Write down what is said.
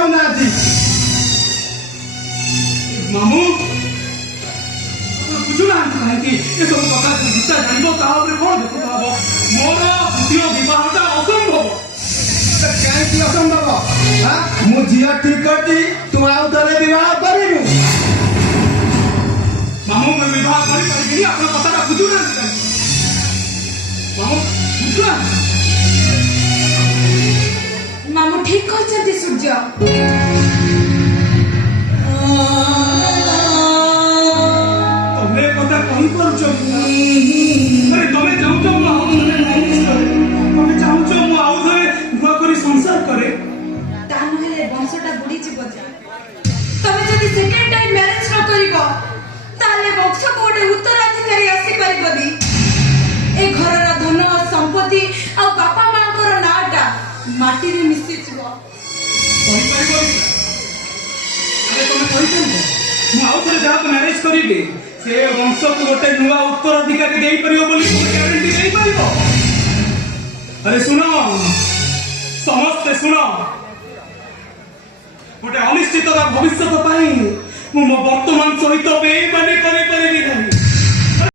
चाहूना मामू बुझुना कि ये सब कथा गीता जानबो तापर कोन देखो हबो मोर द्वितीय विवाहटा असंभव काहे असंभव हां मु जिया ठीक करती तू आउ तले विवाह करिनु मामू मैं विवाह करी परिनी अपन कथाटा बुझुना मामू बुझुना मामू ठीक कहछथि सूर्य अरे तुम्हें चाहूँ तुम्हें चाहूँ मु आउ थरे नुआ करी संसार करे ता नहले वंशटा बुडी जीव जा तमे जदि सेकेंड टाइम मैरिज न करिबो ताले वंश कोडे उत्तराधिकारी आसी परिबदी ए घरर धन संपत्ति आ बापा मांकर नाटा माटी रे मिसि जीवो कोई परिबो अरे तुम्हें कहि मु आउ थरे जा मैरिज करिबे से वंश को गोटे नुआ उत्तराधिकारी देई परियो बोली कोन गारंटी देई परियो अरे सुनो समस्त सुनो गोटे अनिश्चितता भविष्य पाई मु वर्तमान सहित बेईमानी करे परिबी